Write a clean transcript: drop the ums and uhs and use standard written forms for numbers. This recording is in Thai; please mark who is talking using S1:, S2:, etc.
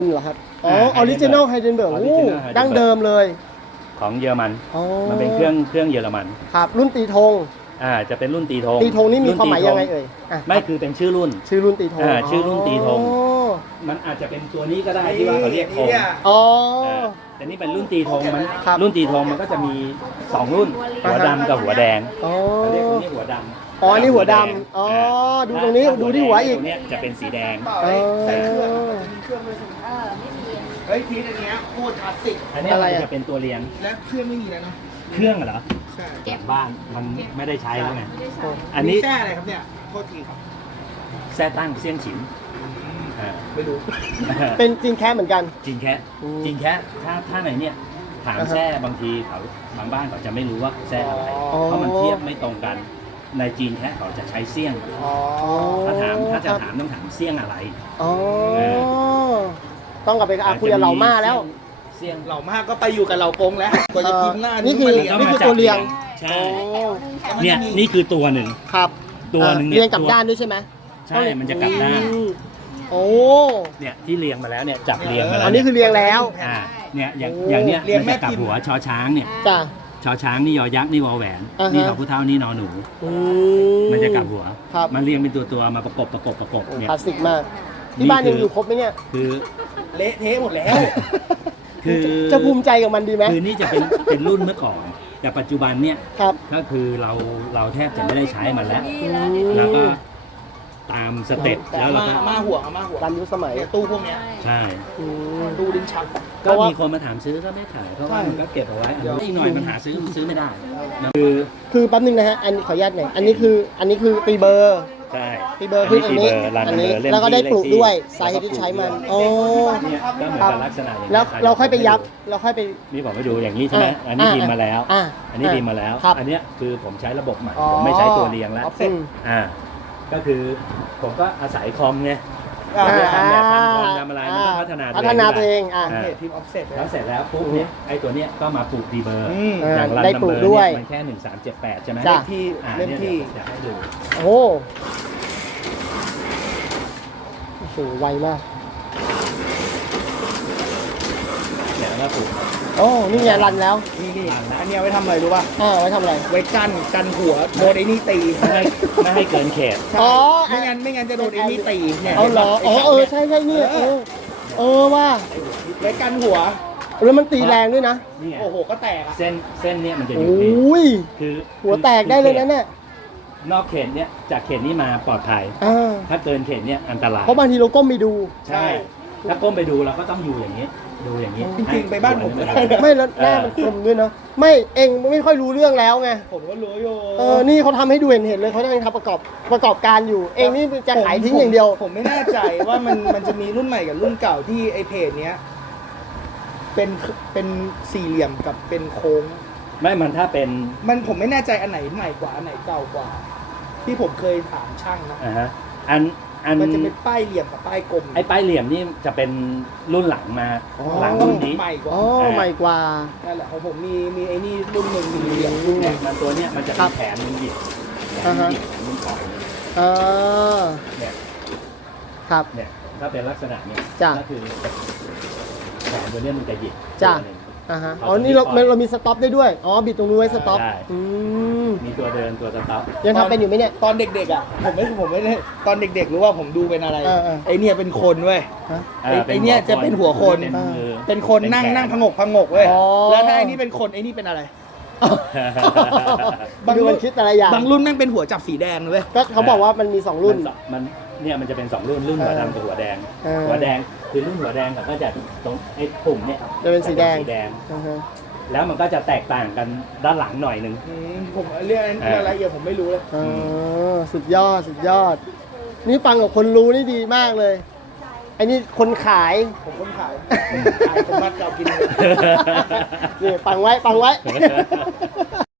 S1: เหรอครับอ๋อออริจินอลไฮเดนเบิร์กดั้งเดิมเลย
S2: ของเยอรมันมันเป็นเครื่องเยอรมัน
S1: ครับรุ่นตีธง
S2: จะเป็นรุ่นตีธง
S1: นี่มีความหมายยังไงเอ่ย
S2: ไม่คือเป็นชื่อรุ่น
S1: ตีธง
S2: ชื่อรุ่นตีธงมันอาจจะเป็นตัวนี้ก็ได้ที่ว่าเขาเรียกธงแต่นี่เป็นรุ่นตีธงมันรุ่นตีธงมันก็จะมี2รุ่นหัวดำกับหัวแดงเขาเรียกตัวนี้หัวดำ
S1: นี่หัวดำดูตรงนี้ดูที่หัวอีก
S2: ตรงนี้จะเป็นสีแดง
S3: ใส่เครื่องมีเครื่องด้วยใช่ไหมเฮ้ยพีทอันนี้โคตรคลาสสิก
S2: อันนี้จะเป็นตัวเรียง
S3: และเครื่องไม่มีแล้วนะ
S2: เครื่องเหรอใช่เก็บบ้านมันไม่ได้ใช้แล้วไง
S3: อันนี้แซ่อะไรครับเนี่ยโทษทีครับ
S2: แซ่ตั้งเสี่ยงฉิน
S3: ไม่รู้
S1: เป็นจริงแค่เหมือนกัน
S2: จริงแค่ถ้าไหนเนี่ยถามแซ่บางทีเขาบางบ้านเขาจะไม่รู้ว่าแซ่อะไรเพราะมันเทียบไม่ตรงกันในจีนแค่เขาจะใช้เสี่ยงถ้าจะถามต้องถามเสี่ยงอะไร
S1: ต้องกลับไปคุยกับเหล่าม่าแล้ว
S2: เสี่ยง
S3: เหล่าม่าก็ไปอยู่กับเหล่ากงแล้วกว่าจะพิมพ์หน้า
S1: นี่คือตัวเรียง
S2: ใช่เนี่ยนี่คือตัวหนึ่ง
S1: ครับ
S2: ตัวหนึ่ง
S1: เรียงกลับด้านด้วยใช่ไหม
S2: ใช่มันจะกลับด้านเนี่ยที่เรียงมาแล้วเนี่ยจับเรียงมาแล้ว
S1: อันนี้คือเรียงแล้ว
S2: เนี่ยอย่างเนี้ยมันจะกลับหัวชอช้างเนี่ยชอช้างนี่ยอยักษ์นี่วอแหวนนี่ทอผู้เท่านี่นอหนูมันจะกลับหัวมันเรียงเป็นตัวมาประกบเนี่ย
S1: คลาสสิกมากที่บ้านยังอยู่ครบไหมเนี่ย
S2: คือ
S3: เละเทะหมดแล้ว
S2: คือ
S1: จะภูมิใจกับมันดีไหม
S2: คือนี่จะเป็นรุ่นเมื่อก่อนแต่ปัจจุบันเนี่ยก็คือเราแทบจะไม่ได้ใช้มันแล้วแล้วก็ตามสเต็ปแล้วเราก็
S3: มาหัว
S1: ตามยุคสมัย
S3: ตู้พวกเนี้ย
S2: ใช่
S3: ตู้ลิ้นชัก
S2: ก็มีคนมาถามซื้อก็ไม่ขายเพราะว่ามันก็เก็บเอาไว้อีกหน่อยมันหาซื้อไม่ได้
S1: คือแป๊บนึงนะฮะอันขออนุญาตหน่อยอันนี้คือตีเบอร์
S2: ใช่
S1: ตีเบอร์คืออันนี้แล้วก็ได้ปลูกด้วยสาเหตุที่ใช้มัน
S2: เนี่ยก็เหมือนกับลักษณะอย่างนี้
S1: แล้วเราค่อยไปยับเราค่อยไป
S2: นี่บอกไปดูอย่างนี้ใช่ไหมอันนี้พิมพ์มาแล้วอันนี้พิมพ์มาแล้วอันนี้คือผมใช้ระบบใหม่ผมไม่ใช้ตัวเรียงแล้วก็คือผมก็อาศัยคอมไงทำแบบทำคอมทำอะไรมันต้องพัฒนา
S1: ตัวเอง
S3: ทีมออฟเซ็ต
S2: แล้วเสร็จแล้วปุ๊บเนี้ยไอ้ตัวเนี้ยก็มาปลูกดีเบอร์อย่างรันนัมเบอร์มันแค่1378ใช่ไหม
S3: ที่เล่มที่
S2: อยากให้ดู
S1: โอ้โหไวมาก
S2: เนี่ยแล้วปลูก
S1: นี่ไงรันแล้ว
S3: นี่อันนี้ไว้ทำอะไรรู้ป่ะ
S1: ไว้ทำอะไร
S3: ไว้กันหัวโดนไอ้นี่ตี
S2: ไม่ให้เกินเขต
S3: ไม่งั้นจะโดนไอ้นี่ตีเนี่ย
S1: เหรอใช่นี่ว่า
S3: ไว้กันหัว
S1: แล้วมันตีแรงด้วยนะ
S3: โอ้โหก็แตก
S2: เส้นเนี่ยมันจะอยู่
S1: นี่
S2: คือ
S1: หัวแตกได้เลยนะเนี่ย
S2: นอกเขตเนี่ยจากเขตนี้มาปลอดภัยถ้าเกินเขตเนี่ยอันตราย
S1: เพราะบางทีเราก้มไปดู
S2: ใช่ถ้าก้มไปดูเราก็ต้องอยู่อย่างนี้ดูอย่างนี้
S3: จริงๆไปบ้านผม
S1: ไม่แล้วหน้ามันคมด้วยเนาะไม่เองไม่ค่อยรู้เรื่องแล้วไง
S3: ผมก็รู้อยู่
S1: นี่เขาทำให้ดูเห็นเลยเขายังทำประกอบการอยู่เองนี่จะขายทิ้งอย่างเดียว
S3: ผมไม่แน่ใจว่ามันจะมีรุ่นใหม่กับรุ่นเก่าที่ไอเพจเนี้ยเป็นสี่เหลี่ยมกับเป็นโค้ง
S2: ไม่มันถ้าเป็น
S3: ผมไม่แน่ใจอันไหนใหม่กว่าอันไหนเก่ากว่าที่ผมเคยถามช่างนะ
S2: มัน
S3: จะเป็นป้ายเหลี่ยมกับป้ายกลม
S2: ไอ้ป้ายเหลี่ยมนี่จะเป็นรุ่นหลังมาหลังรุ่นนี้
S3: ใหม่กว่า
S1: ใหม่กว่า
S3: นั่นแหละของผมมีไอ้นี่รุ่นหนึ่งมีเหลี่ยม
S2: มันตัวเนี้ยมันจะมีแผนมันหยิบมันปล่อยเนี่ย
S1: ครับ
S2: เนี่ยถ้าเป็นลักษณะเนี้ยก็คือแผนตัวเนี้ยมันจะหยิบ
S1: นี่เรามีสต็อปได้ด้วยบิดตรงนู้นไว้สต็อป
S2: มีตัวเดินตัวสต็อป
S1: ยังทำเป็นอยู่ไหมเนี่ย
S3: ตอนเด็กๆอ่ะผมไม่ได้ตอนเด็กๆรู้ว่าผมดูเป็นอะไรไอเนี่ยเป็นคนเว้ยไอเนี่ยจะเป็นหัวคนเป็นคนนั่งผงกเว้ยแล้วถ้าไอนี่เป็นคนไอนี่เป็นอะไร
S1: บางรุ่นคิดอะไรอย่าง
S3: บางรุ่นนั่งเป็นหัวจับสีแดงเลย
S1: ก็เขาบอกว่ามันมี2รุ่น
S2: มันจะเป็น2รุ่นหัวดำกับหัวแดงคือรุ่นหัวแดงก็จะตรงไอ้ปุ่มเนี่ย
S1: จะเป็นสีแดง
S2: แล้วมันก็จะแตกต่างกันด้านหลังหน่อยนึง
S3: ผมเรื่องอะไรเอียดผมไม่รู้เลย
S1: สุดยอดนี่ฟังกับคนรู้นี่ดีมากเลยไอ้นี่คนขาย
S3: ผมคนขายสมบัติเก่ากิน
S1: นี่ฟังไว้